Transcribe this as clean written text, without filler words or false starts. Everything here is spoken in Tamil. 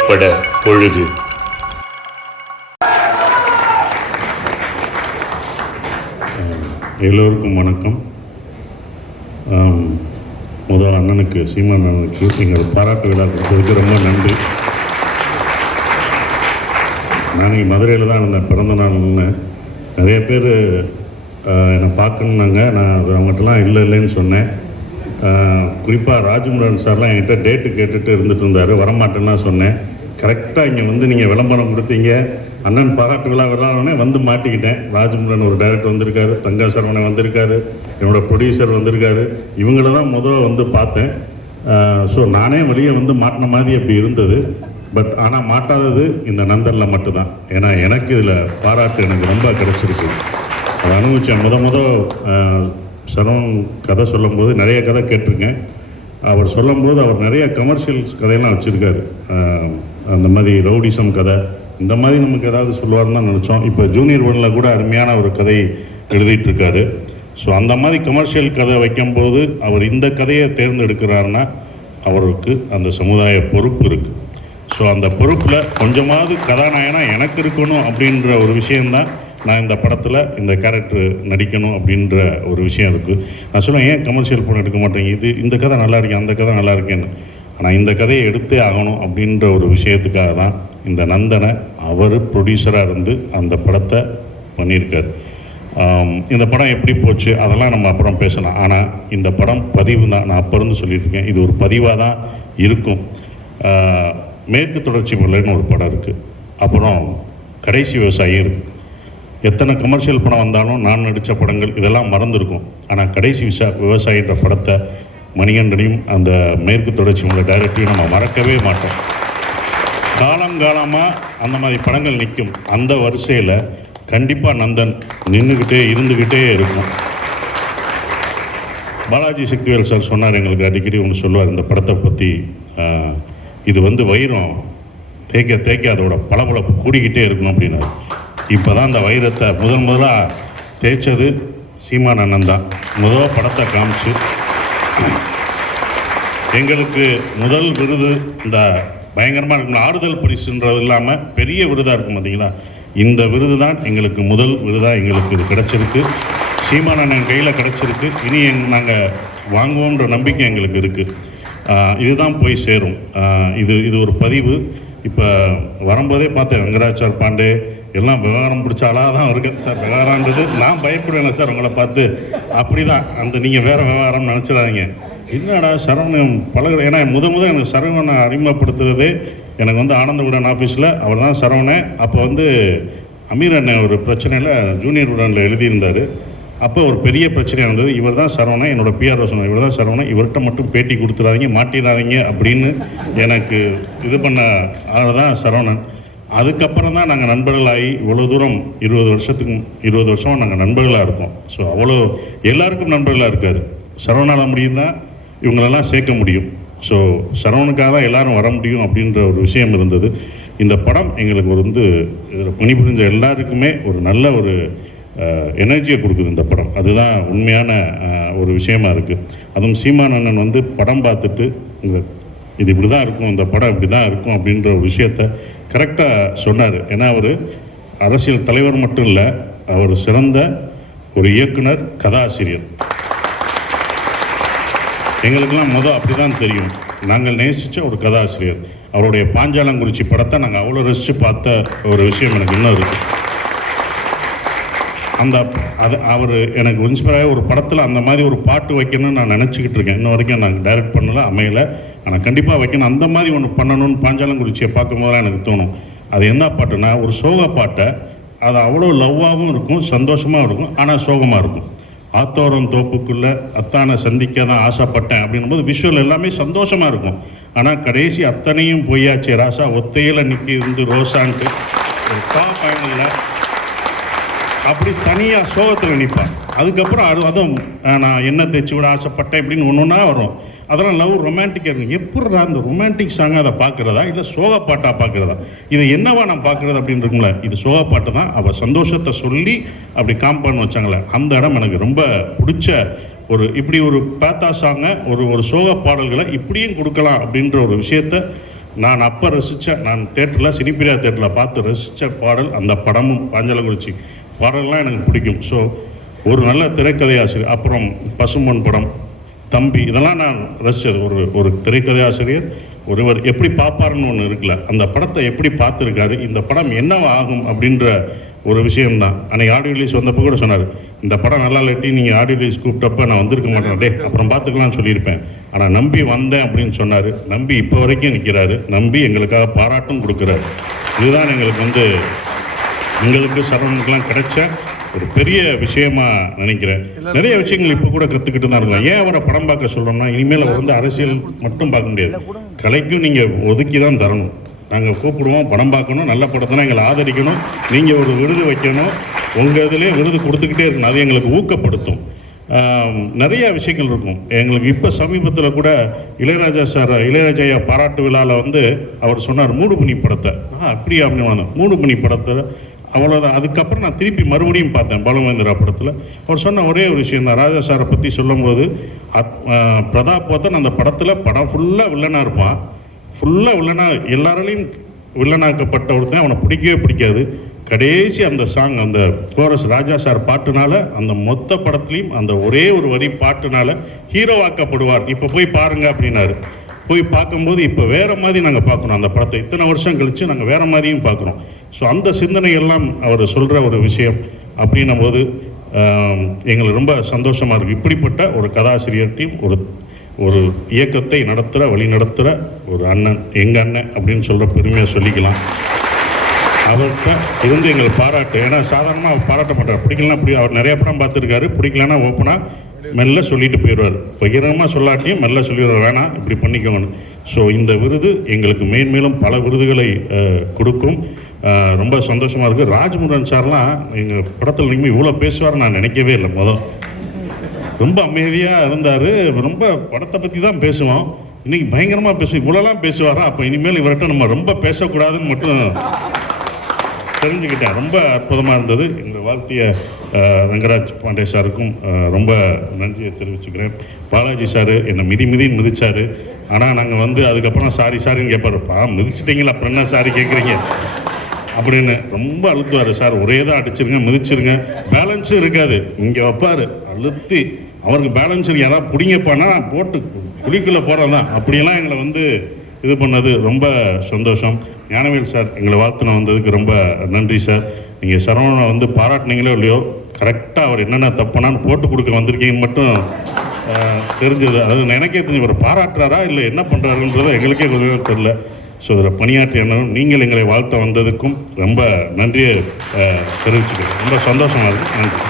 திரைப்பட பொழுது. எல்லோருக்கும் வணக்கம். முதல் அண்ணனுக்கு சீமான் அண்ணனுக்கு எங்கள் பாராட்டு விழா கொடுத்ததுக்கு ரொம்ப நன்றி. நான் இங்கே மதுரையில் தான் இருந்தேன் பிறந்த நாள்னு. நிறைய பேர் என்னை பார்க்கணுன்னாங்க. நான் அவங்ககிட்டலாம் இல்லைன்னு சொன்னேன். குறிப்பாக ராஜமுருகன் சார்லாம் என்கிட்ட டேட்டு கேட்டுட்டு இருந்துட்டு இருந்தார். வரமாட்டேன்னா சொன்னேன். கரெக்டாக இங்கே வந்து நீங்கள் விளம்பரம் கொடுத்தீங்க, அண்ணன் பாராட்டு விழா விழாவுனே வந்து மாட்டிக்கிட்டேன். ராஜமுருகன் ஒரு டைரக்டர் வந்திருக்காரு, தங்கா சரவணன் வந்திருக்காரு, என்னோடய ப்ரொடியூசர் வந்திருக்காரு. இவங்கள தான் வந்து பார்த்தேன். ஸோ நானே வெளியே வந்து மாட்டின மாதிரி அப்படி இருந்தது. பட் ஆனால் மாட்டாதது இந்த நந்தனில் மட்டும்தான். ஏன்னா எனக்கு இதில் பாராட்டு எனக்கு ரொம்ப கிடச்சிருக்கு. அதை அனுபவித்தேன். சரவணன் கதை சொல்லும்போது நிறைய கதை கேட்டிருக்கேன். அவர் சொல்லும்போது அவர் நிறைய கமர்ஷியல்ஸ் கதையெல்லாம் வச்சுருக்காரு. அந்த மாதிரி ரவுடிசம் கதை இந்த மாதிரி நமக்கு ஏதாவது சொல்லுவார்னு தான் நினச்சோம். இப்போ ஜூனியர் ஒன்னில் கூட அருமையான ஒரு கதை எழுதிட்டுருக்காரு. ஸோ அந்த மாதிரி கமர்ஷியல் கதை வைக்கும்போது அவர் இந்த கதையை தேர்ந்தெடுக்கிறாருன்னா அவருக்கு அந்த சமுதாய பொறுப்பு இருக்குது. ஸோ அந்த பொறுப்பில் கொஞ்சமாவது கதாநாயகனாக எனக்கு இருக்கணும் அப்படின்ற ஒரு விஷயந்தான் நான் இந்த படத்தில் இந்த கேரக்டர் நடிக்கணும் அப்படின்ற ஒரு விஷயம் இருக்குது. நான் சொல்லுவேன், ஏன் கமர்ஷியல் படம் எடுக்க மாட்டேங்க, இந்த கதை நல்லா இருக்கேன், அந்த கதை நல்லா இருக்கேன்னு. ஆனால் இந்த கதையை எடுத்தே ஆகணும் அப்படின்ற ஒரு விஷயத்துக்காக தான் இந்த நந்தனை அவர் ப்ரொடியூசராக இருந்து அந்த படத்தை பண்ணியிருக்கார். இந்த படம் எப்படி போச்சு அதெல்லாம் நம்ம அப்புறம் பேசலாம். ஆனால் இந்த படம் பதிவு தான். நான் அப்போ இருந்து சொல்லியிருக்கேன், இது ஒரு பதிவாக தான் இருக்கும். மேற்கு தொடர்ச்சி மலைன்னு ஒரு படம் இருக்குது, அப்புறம் கடைசி விவசாயி இருக்குது. எத்தனை கமர்ஷியல் படம் வந்தாலும் நான் நடித்த படங்கள் இதெல்லாம் மறந்துருக்கும். ஆனால் கடைசி விவசாயின்ற படத்தை மணிகண்டனையும் அந்த மேற்கு தொடர்ச்சி மலை டைரக்டரையும் நம்ம மறக்கவே மாட்டோம். காலங்காலமாக அந்த மாதிரி படங்கள் நிற்கும். அந்த வரிசையில் கண்டிப்பாக நந்தன் இருந்துக்கிட்டே இருக்கும். பாலாஜி சக்திவேல் சார் சொன்னார், எங்களுக்கு அடிக்கடி ஒன்று சொல்லுவார் இந்த படத்தை பற்றி, இது வைரம் தேய்க்க அதோட பளபளப்பு கூடிக்கிட்டே இருக்கணும் அப்படின்னாரு. இப்போ தான் அந்த வைரத்தை முதலாக தேய்ச்சது சீமான் அண்ணன் தான். படத்தை காமிச்சு எங்களுக்கு முதல் விருது இந்த பயங்கரமாக இருக்கும் ஆறுதல் பரிசுன்றது இல்லாமல் பெரிய விருதாக இருக்கும் பார்த்தீங்களா. இந்த விருது தான் எங்களுக்கு முதல் விருதாக எங்களுக்கு இது கிடச்சிருக்கு. சீமான் அண்ணன் கையில் கிடச்சிருக்கு. இனி நாங்கள் வாங்குவோன்ற நம்பிக்கை எங்களுக்கு இருக்குது. இதுதான் போய் சேரும். இது ஒரு பதிவு. இப்போ வரும்போதே பார்த்தேன், வெங்கடாச்சார் பாண்டே எல்லாம் விவகாரம் பிடிச்சாலாக தான் இருக்கு சார். விவகாரன்றது நான் பயப்படுவேன் சார் உங்களை பார்த்து. அப்படி தான் நீங்கள் வேறு விவகாரம் நினச்சிடாதீங்க. என்னடா சரவணன் பழகுற, ஏன்னா எனக்கு சரவணனை அறிமுகப்படுத்துறதே எனக்கு ஆனந்தவுடன் ஆஃபீஸில் அவர் தான் சரவணன். அப்போ அமீர் அண்ணன் ஒரு பிரச்சனையில் ஜூனியர் உடனில் எழுதியிருந்தார். அப்போ ஒரு பெரிய பிரச்சனையாக இருந்தது. இவர் தான் சரவணன், என்னோடய பிஆர்ஓ சொன்னார், இவர் தான் சரவணன், இவர்கிட்ட மட்டும் பேட்டி கொடுத்துடாதீங்க, மாட்டிடாதீங்க அப்படின்னு எனக்கு இது பண்ண ஆள் தான் சரவணன். அதுக்கப்புறம் தான் நாங்கள் நண்பர்களாகி இவ்வளோ தூரம் 20 வருஷமாக நாங்கள் நண்பர்களாக இருக்கோம். ஸோ அவ்வளோ எல்லாருக்கும் நண்பர்களாக இருக்கார். சரவணால் முடியும்னா இவங்களெல்லாம் சேர்க்க முடியும். ஸோ சரவணுக்காக தான் எல்லோரும் வர முடியும் அப்படின்ற ஒரு விஷயம் இருந்தது. இந்த படம் எங்களுக்கு இதில் பணிபுரிஞ்ச எல்லாருக்குமே ஒரு நல்ல ஒரு எனர்ஜியை கொடுக்குது இந்த படம். அதுதான் உண்மையான ஒரு விஷயமா இருக்குது. அதுவும் சீமான் அண்ணன் படம் பார்த்துட்டு இது இப்படி தான் இருக்கும், இந்த படம் இப்படி தான் இருக்கும் அப்படின்ற ஒரு விஷயத்த கரெக்டாக சொன்னார். ஏன்னா அவர் அரசியல் தலைவர் மட்டும் இல்லை, அவர் சிறந்த ஒரு இயக்குனர், கதாசிரியர். எங்களுக்கெல்லாம் அப்படி தான் தெரியும். நாங்கள் நேசித்த ஒரு கதாசிரியர். அவருடைய பாஞ்சாலங்குறிச்சி படத்தை நாங்கள் அவ்வளோ ரசித்து பார்த்த ஒரு விஷயம் எனக்கு இன்னும் இருக்குது. அவர் எனக்கு இன்ஸ்பயராக ஒரு படத்தில் அந்த மாதிரி ஒரு பாட்டு வைக்கணும்னு நான் நினச்சிக்கிட்டு இருக்கேன். இன்ன வரைக்கும் நான் டைரக்ட் பண்ணல, அமையலை. ஆனால் கண்டிப்பாக வைக்கணும். அந்த மாதிரி ஒன்று பண்ணணும்னு பாஞ்சாலங்குறிச்சியை பார்க்கும்போதெல்லாம் எனக்கு தோணும். அது என்ன பாட்டுன்னா ஒரு சோக பாட்டை, அது அவ்வளோ லவ்வாகவும் இருக்கும், சந்தோஷமாக இருக்கும், ஆனால் சோகமாக இருக்கும். ஆத்தோரம் தோப்புக்குள்ளே அத்தானை சந்திக்க தான் ஆசைப்பட்டேன் அப்படின்னும்போது விஷுவல் எல்லாமே சந்தோஷமாக இருக்கும். ஆனால் கடைசி அத்தனையும் பொய்யாச்சே ராசா ஒத்தையில் நிற்கி ரோசான்ட்டு ஒரு பயனில்லை அப்படி தனியாக சோகத்தில் நிற்பான். அதுக்கப்புறம் அதுவும் நான் என்ன தைச்சி விட ஆசைப்பட்டேன் அப்படின்னு ஒன்று வரும். அதெல்லாம் லவ் ரொமான்டிக்காக இருக்கும். எப்படி அந்த ரொமான்டிக் சாங்காக அதை பார்க்குறதா இல்லை சோகப்பாட்டாக பார்க்குறதா, இது என்னவா நான் பார்க்குறது அப்படின்னு இருக்குங்களே. இது சோகப்பாட்டு தான். அவள் சந்தோஷத்தை சொல்லி அப்படி காம்பவுண்ட் வச்சாங்களே, அந்த இடம் எனக்கு ரொம்ப பிடிச்ச ஒரு இப்படி ஒரு பேத்தா சாங்கை ஒரு சோக பாடல்களை இப்படியும் கொடுக்கலாம் அப்படின்ற ஒரு விஷயத்த நான் அப்போ ரசித்தேன், நான் தேட்டரில் சினிப்பிரியா தேட்டரில் பார்த்து ரசித்த பாடல் அந்த படமும் பாஞ்சாலங்குறிச்சி பாடல்லாம் எனக்கு பிடிக்கும். ஸோ ஒரு நல்ல திரைக்கதை ஆசிரியர். அப்புறம் பசும்பொன் படம், தம்பி, இதெல்லாம் நான் ரசித்தது. ஒரு திரைக்கதை ஆசிரியர் ஒருவர் எப்படி பார்ப்பாருன்னு ஒன்று இருக்குல்ல, அந்த படத்தை எப்படி பார்த்துருக்காரு, இந்த படம் என்னவா ஆகும் அப்படின்ற ஒரு விஷயம்தான். அன்றைக்கி ஆடியோ ரிலீஸ் வந்தப்போ கூட சொன்னார், இந்த படம் நல்லா இல்லாட்டி நீங்கள் ஆடியோ ரிலீஸ் கூப்பிட்டப்ப நான் வந்திருக்க மாட்டேன், அப்புறம் பார்த்துக்கலாம்னு சொல்லியிருப்பேன், ஆனால் நம்பி வந்தேன் அப்படின்னு சொன்னார். நம்பி இப்போ வரைக்கும் நிற்கிறாரு, நம்பி எங்களுக்காக பாராட்டும் கொடுக்குறாரு. இதுதான் எங்களுக்கு சரவணனுக்கெல்லாம் கிடைச்ச ஒரு பெரிய விஷயமா நினைக்கிறேன். நிறைய விஷயங்கள் இப்போ கூட கற்றுக்கிட்டு தான் இருக்கலாம். ஏன் அவரை படம் பார்க்க சொல்கிறோம்னா, இனிமேல் அவர் வந்து அரசியல் மட்டும் பார்க்க முடியாது, கலைக்கும் நீங்கள் ஒதுக்கி தான் தரணும். நாங்கள் கூப்பிடுவோம், படம் பார்க்கணும், நல்ல படத்தினா எங்களை ஆதரிக்கணும், நீங்கள் ஒரு விருது வைக்கணும், உங்கள் இதிலே விருது கொடுத்துக்கிட்டே இருக்கணும், அது எங்களுக்கு ஊக்கப்படுத்தும். நிறைய விஷயங்கள் இருக்கும் எங்களுக்கு. இப்போ சமீபத்தில் கூட இளையராஜா ஐயா பாராட்டு விழாவில் வந்து அவர் சொன்னார் மூடுபனி படத்தை. அப்படியா அப்படின்னு மூடுபனி படத்தை அவ்வளோதான். அதுக்கப்புறம் நான் திருப்பி மறுபடியும் பார்த்தேன் பாலுமகேந்திரா படத்தில். அவர் சொன்ன ஒரே ஒரு விஷயம் தான், ராஜா சாரை பற்றி சொல்லும்போது, பிரதாப் போத்தன் அந்த படத்தில் படம் ஃபுல்லாக வில்லனாக இருப்பான், ஃபுல்லாக வில்லனாக எல்லாராலையும் வில்லனாக்கப்பட்ட ஒருத்தன், அவனை பிடிக்கவே பிடிக்காது. கடைசி அந்த சாங், அந்த கோரஸ் ராஜா சார் பாட்டுனால, அந்த மொத்த படத்துலையும் அந்த ஒரே ஒரு வரி பாட்டுனால ஹீரோவாக்கப்படுவார். இப்போ போய் பாருங்க அப்படின்னாரு. போய் பார்க்கும்போது இப்போ வேறு மாதிரி நாங்கள் பார்க்குறோம் அந்த படத்தை. இத்தனை வருஷம் கழித்து நாங்கள் வேறு மாதிரியும் பார்க்குறோம். ஸோ அந்த சிந்தனை எல்லாம் அவர் சொல்கிற ஒரு விஷயம் அப்படின்னும் போது எங்களுக்கு ரொம்ப சந்தோஷமாக இருக்குது. இப்படிப்பட்ட ஒரு கதாசிரியர்கிட்டையும் ஒரு இயக்கத்தை வழி நடத்துகிற ஒரு அண்ணன், எங்கள் அண்ணன் அப்படின்னு சொல்கிற பெருமையாக சொல்லிக்கலாம். அவர்கிட்ட இருந்து எங்களை பாராட்டு. ஏன்னா சாதாரணமாக அவர் பாராட்ட மாட்டார். பிடிக்கலாம், அப்படி அவர் நிறைய படம் பார்த்துருக்காரு, பிடிக்கலன்னா ஓப்பனாக மெல்ல சொல்லிட்டு போயிடுவார். பகிரங்கமாக சொல்லாட்டியும் மெல்ல சொல்லிடுவார், வேணாம் இப்படி பண்ணிக்கோங்கன்னு. ஸோ இந்த விருது எங்களுக்கு மேன்மேலும் பல விருதுகளை கொடுக்கும். ரொம்ப சந்தோஷமாக இருக்குது. ராஜ்முருகன் சார்லாம் எங்கள் படத்தில் நீங்கள் இவ்வளோ பேசுவார் நான் நினைக்கவே இல்லை. ரொம்ப அமைதியாக இருந்தார். ரொம்ப படத்தை பற்றி தான் பேசுவோம், இன்றைக்கி பயங்கரமாக பேசுவோம். இவ்வளோலாம் பேசுவாரா, அப்போ இனிமேல் இவர்கிட்ட நம்ம ரொம்ப பேசக்கூடாதுன்னு மட்டும் தெரிஞ்சுக்கிட்டேன். ரொம்ப அற்புதமாக இருந்தது. எங்கள் வாழ்த்திய ரங்கராஜ் பாண்டே சாருக்கும் ரொம்ப நன்றியை தெரிவிச்சுக்கிறேன். பாலாஜி சார் என்னை மிதிச்சார். ஆனால் நாங்கள் வந்து அதுக்கப்புறம் சாரின்னு கேட்பாருப்பா, மிதிச்சிட்டிங்களா அப்புறம் என்ன சாரி கேட்குறீங்க அப்படின்னு ரொம்ப அழுத்துவார். சார் ஒரே தான் அடிச்சிருங்க, மிதிச்சிருங்க, பேலன்ஸும் இருக்காது. இங்கே வைப்பார் அழுத்தி, அவருக்கு பேலன்ஸ் யாராவது பிடிங்கப்பானா போட்டு குழிக்குள்ளே போகிறது தான். அப்படியெல்லாம் எங்களை வந்து இது பண்ணது ரொம்ப சந்தோஷம். ஞானவேல் சார் எங்களை வாழ்த்துன வந்ததுக்கு ரொம்ப நன்றி சார். நீங்கள் சரவணனை வந்து பாராட்டினீங்களோ இல்லையோ, கரெக்டாக அவர் என்னென்ன தப்புனான்னு போட்டு கொடுக்க வந்திருக்கீங்கன்னு மட்டும் தெரிஞ்சது. அது எனக்கே தெரிஞ்சு, ஒரு பாராட்டுறாரா இல்லை என்ன பண்ணுறாருன்றதை எங்களுக்கே கொஞ்சம் தெரியல. ஸோ இதில் பணியாற்றிய நீங்கள் எங்களை வாழ்த்த வந்ததுக்கும் ரொம்ப நன்றியை தெரிவிச்சுக்கிறேன். ரொம்ப சந்தோஷமாக இருக்குது. நன்றி.